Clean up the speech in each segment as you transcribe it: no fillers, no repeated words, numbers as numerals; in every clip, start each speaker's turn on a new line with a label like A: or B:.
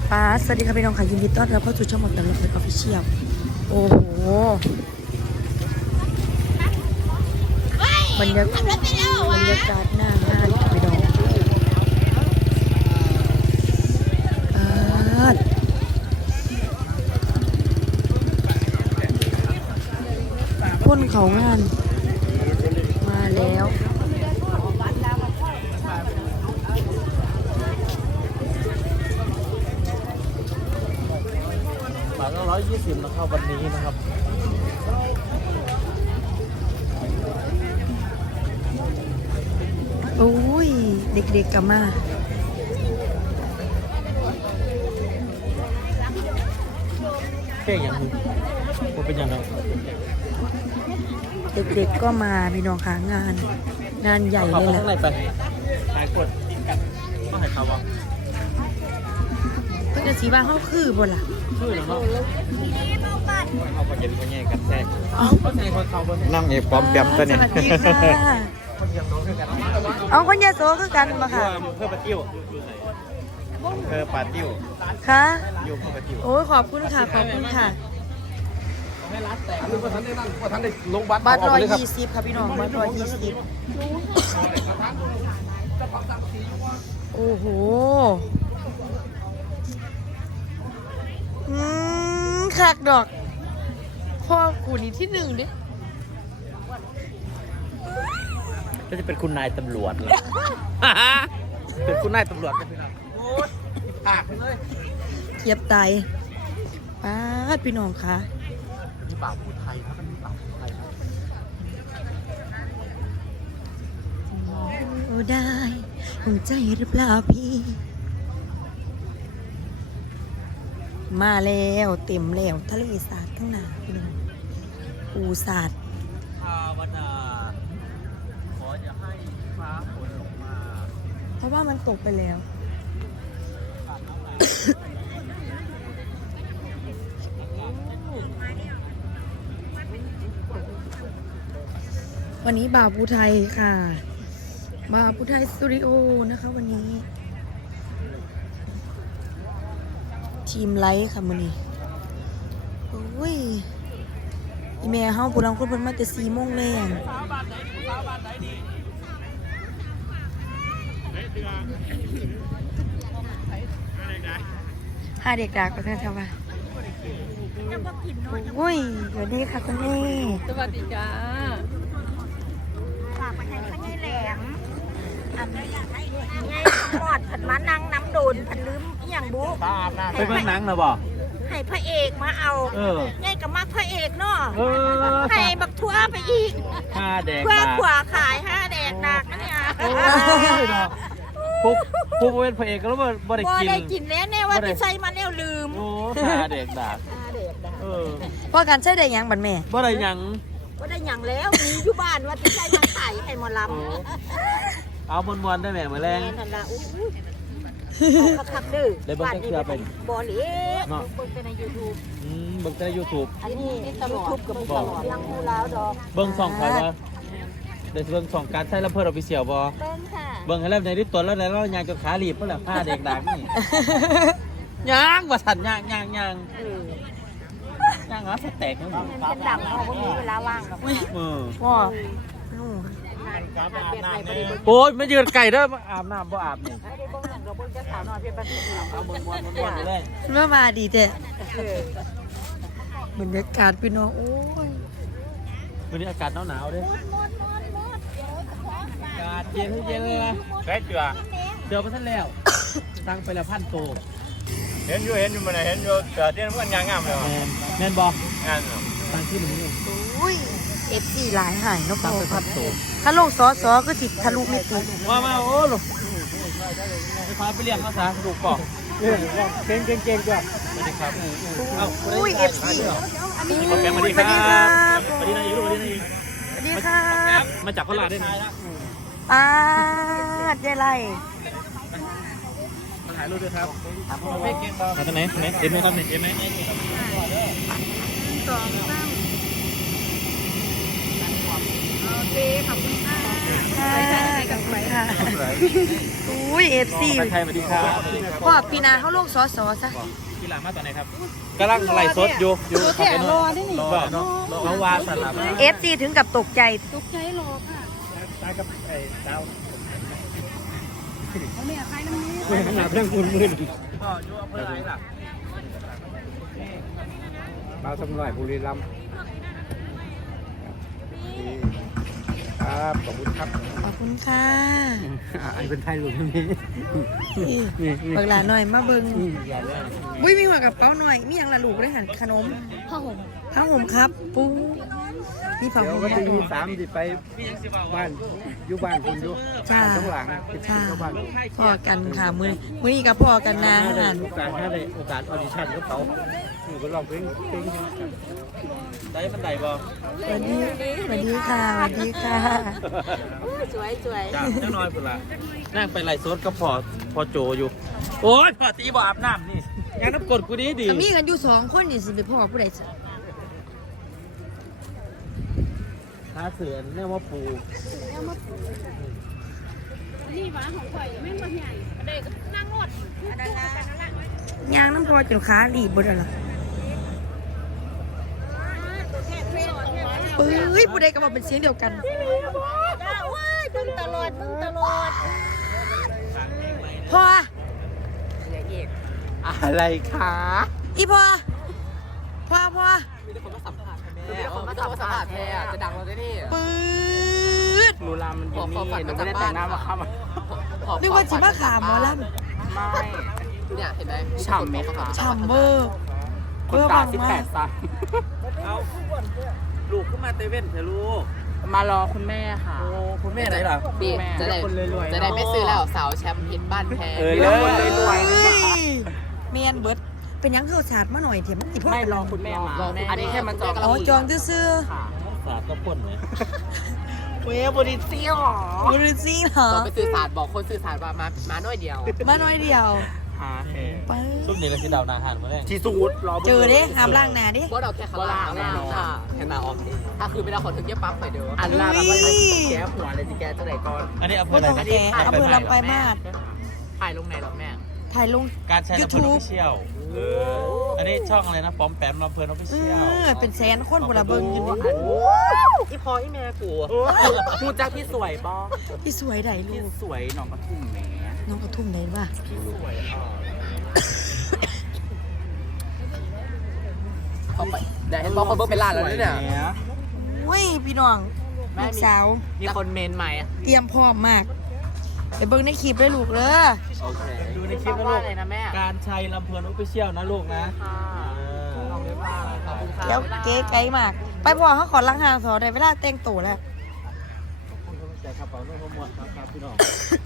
A: ป้าสวัสดีค่ะพี่น้องค่ะยินดีต้อนรับเข้าสู่ช่องหมดแต่ละคนออฟฟิเชียลโอ้โหบรรยากาศหน้างานค่ะพี่น้องพ่นเขางานมาแล้ว
B: บาทละ120นะครับวันนี้นะครับ
A: โอ้ยเด็กๆกลับมา
B: แค่อย่างนี้มันเป็นอย่างไร
A: เด็กๆก็มาพี่น้องค่ะงานใหญ่เลยแหละ
B: ข้างในไปหายกดกินกันก็หายเขาวะ
A: เพื่อนสีบ้าเขาคือบ่ล่ะ
B: ชื่อหรือเปล่าเขาก็เย็นเขาแย่กันแท้เขาใส่คนเขาบนนั่งเอกปอมแปมตัวเนี่ย
A: สวัสดีค่ะเอาคนยาโสคือกันมาค่ะ
B: เพื่อปาติ้วเพื่อปาติ้ว
A: ค่ะ
B: อยู่เพื่อปาติ้ว
A: โอ้ยขอบคุณค่ะขอบคุณค่ะ
B: บัตร
A: บัตร120ค่ะพี่น้องบัตร120โอ้โหคักดอกพ่อกูนี่ที่หนึ่งดิ
B: ก็จะเป็นคุณนายตำรวจเลยเป็นคุณนายตำรวจกันพี่น้องโอ้ยผากเลย
A: เทียบไตป้าพี่น้องค่ะ
B: มีบ่าวผู้ไทยนะมันมีบ่าวผู้ไทย
A: โอ้ได้หัวใจหรือเปล่าพี่มาแล้วเต็มแล้วทะเลสาบทั้งหนาพี่น้องปูสาด
B: ภาวนาขออย่าให้ฟ้าฝนลงมา
A: เพราะว่ามันตกไปแล้ว วันนี้บ่าวภูไทยค่ะบ่าวภูไทยสตูดิโอนะคะวันนี้ทีมไลท์ค่ะมื้อนี้โอ้ยอีแม่เฮาผู้ลังคนเพิ่นมาแต่4 โมงแรงหาเด็กดาก็ได้ทำว่าโอ้ยสวัสดีค่ะคุณแม่
C: สวัสดีจ้า
D: ฝากไปให้ข้างในแหลมอันนี้ไงหอดผันมานั่งน้ำโดนผันลืมอย่างบุ๊
B: ไปเบิ่งหนังนะบ่
D: ให้พระเอกมาเอาไงกับมักพระเอกเนาะให้บักทั่วไปอีก
B: 5 แดก
D: เพื่อขวาขาย5 แดกดักนะเนี่ย
B: พวกเป็นพระเอกก็แล้วบ่ได้กิน
D: แล้วเนี่ยว่าที่ใส่มาแล้วลืม
B: โอ้5 แดกดัก
A: พ่อการใช้ได้ยังบัดแม่
B: บ่ได้หยัง
D: ว่าได้หยังแล้วมีอยู่บ้านว่าที่ใส่มาขายให้หมอลำ
B: เอามวนๆได้แม่มื้อแรง
D: นั่นล่ะเอาคักๆดื้อ
B: บ้านนี้เป็น
D: บ่เหลีเบิ่งใน YouTube
B: เบิ่งใน YouTube
D: อันนี้ YouTube กับตลอดยังฮู้แล้วดอก
B: เบิ่งช่องใครวะเดี๋ยวเบิ่งช่องการใช้ลำเพิ่นออฟฟิเชียลบ่
D: เบิ่งค่ะ
B: เบิ่งให้แล้วในที่ตัวแล้วแล้วยางจนขาหลีบเพิ่นล่ะผ้าเด็กดักนี่ยางว่าสั่นยางยางอ๋อแตกแล้ว
D: เป็นดังเฮาบ่มีเวลาว่างหรอก
A: พ่อ
B: โอ้ยไม่ยืนไก่เด้ออาบน้ำบ่อาบนี่
A: เมื่อมาดีแต่บรรยากาศพี่น้องโอ้ย
B: วันนี้อากาศหนาวๆเด้ออากาศเย็นเลยนะใช่เจอมาท่านแล้วตั้งไปละ1,000 ตัว
E: เห็นอยู่มันเห็นอยู่เกิดที่มันยางงามเลย
B: แม่นบ่
E: งาน
B: ตั้งที่1 นี่
A: โอ้ยFC หลายหายเนาะพ่อครับ
B: ตัว
A: ถ้าลงสอก็สิทะลุไม่ติด
B: มาโอ้ลูกไปพาไปเรียกเขาซะลูกป่อเก่งจ้ะสวัสดีครับ
A: โอ้ย FC
B: สวัสดีครับสวัสดีนายลูกสวัสดีนาย
A: สวัสดีครับ
B: มาจากโคราชได้ไหม
A: ป้าใจไร
B: มาถ่ายรูปด้วยครับมาตรงไหนเห็นไหมครับเห็นไหม
D: 2 3โอเคขอบคุณค่ะ
A: ค่ะขอบคุณค่ะอุ้ยเอฟซี
B: ไทยสวัสดีครับ
A: พ่อปีนาเขาลงสอซะ
B: กีฬามาตอนไหนครับกำลังไล่สดอยู่แถวรอได้นี่น้องวาสลับ
A: เอฟซีถึงกับตกใจ
B: ตายกับไอ้ดาว
E: ขนาดเรื่องคุณมืด
B: พ่ออยู่อำเภออะไรล่ะ
E: เราสมัยบุรีรัมย์ครับขอบคุณครับ
A: ขอบคุณค่ะ
E: อันเป็นไทยหรือไม่
A: เบิกหลานหน่อยมาเบิงอุ้ยมีหัวกับเป้าหน่อยมีอย่างละลูกได้หันขนมผ้าห่มครับปูมีผ้า
E: เดี๋ยว
A: ห่ม
E: ก็
A: ผ้า
E: จะ
A: ห่
E: มี
A: ม
E: 3ที่ไปบ้านอยู่บ้านคุณอยู่
A: จ้า
E: ต้องหลัง
A: จ้า
E: บ้าน
A: พ่อกันค่ะมือนี้กับพ่อกันนะหัน
E: โอกาสถ้าได้โอกาสออดิชั่นก็เขาก็ลองเพลง
B: ได้มันได้บ่
A: สวัสดีค่ะสวัสดีค่ะ
D: สวย
B: จ้าเจ้าน้อยพุ่นละนั่งไปไล่สดกับพ่อโจอยู่โอ้ยพ่อตีบ่อาบน้ำนี่ยังน้ำกดกูดี
A: ก็มีกันอยู่2 คนนี่สิไปพ่อผู้ใดสิ
B: หาเสือเนี่ยว่าปู
A: ยางน้ำพอจนขาหลีบบ่ได้ล่ะปื้ยผู้ใดก็บอกเป็นเสียงเดียวกัน
D: จ้าว้ายบึ้งตลอด
A: พ่อ
E: อะไรคะ
A: อีพ่อพ่อ
C: มาจากภาษาแท้จะดังเราได้นี่
A: ปื๊ด
E: ลูลามันอยู่นี่หนูไม่ได้แต่งหน้ามาเข้ามา
A: นึกว่าจิมาขามหมอล
E: ไม่
C: เนี่ยเห็นไหม
E: ฉ่ำไหมคะ
A: ำฉ่ำเบอร์
E: คนตา18ซัน
B: เอาลูกขึ้นมาเตเว่นเถอะลูก
E: มารอคุณแม่ค่ะ
B: โอ้คุณแม่ไหนล่ะ
C: ปีจะได้
E: คนรวยๆ
C: จะได้ไม่ซื้อแล้วสาวแชมป์เพชรบ้านแพง
E: เออแล้วคนรวยๆนะ
A: เมียนเบิร์ดเป็นหยังเข้าศาสตร์มาหน่อยเถอะมันอีพ่อ
E: ไม่รอคุณแม่มาอันนี้แค่มันจอง
A: อ๋อจองซื่อ
B: ศาสตร์ก็พ่นเลย
E: เว้ยบริเซีย
A: ๆบริซี่เหรอ
C: เราไปซื้อศาสตร์บอกคนซื้อศาสตร์มาหน่อยเดียว
A: มาหน่อยเดียว
E: หาแห่
A: ไป
B: ซุปนี้เราคือดาวนาหารมาแรก
E: ที่สูตรรอ
A: เจอเด้ห้ามล่างหนาดิ
C: เพราะเราแค่ขลางค่ะแค่นาออกถ้าคือไม่ได้ขอถึงเย็บปั๊บไปเด้อ
E: อันลาแบบว่าแก้หัวเลยสิแกจะไหนก่อน
B: อันนี้อำเภ
A: บ
B: อน อะไร
A: ของ
B: นะ
A: แกอำเภอลำปลายมาศ
C: ถ่ายลงไหนหรอแม่
A: ถ่ายลง
B: การใช้ลำเพลินออ
A: YouTube
B: ฟฟิเชียลอันนี้ช่องอะไรนะป้อมแปมลำเพลินออฟฟิเชียล
A: เป็นแสนคนบุระเบิงอยู่นี่
C: อีพออีแม่กูพูดจากพี่สวยป้อ
A: พี่สวยไหนลูก
E: สวยหนองกระทุ่มแหม
A: น้องกระทุ่มไหนวะ
C: เขาไปเดี๋ยวเห็นบอกคนเบิ่งเป็นล้านแล้วเนี่ย
A: เว้ยพี่น้องลูกสาว
C: มีคนเมนใหม่
A: เตรียมพร้อมมากไปเบิ่งในคลิปเลยลูกเลย
C: โอเค
B: ดูในคลิปนะลูก
C: เลยนะแม่
B: การใช้ลำเพลินออฟฟิเชียลนะลูกนะ
A: เดี๋ยวเก๋ไกลมาก ไปพอเขาขอล้างหางสอได้เวลาแต่งตัวแล้ว
B: แต่กระเป๋านุ่มหมดครับพี่น้อง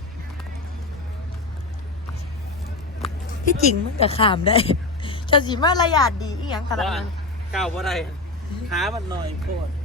A: ที่จริงมันก็ขามได้จะสิมาระยาดดีอีหยังขนาดนั้น
B: ก้าวว่าไรหามันหน่อยโคตร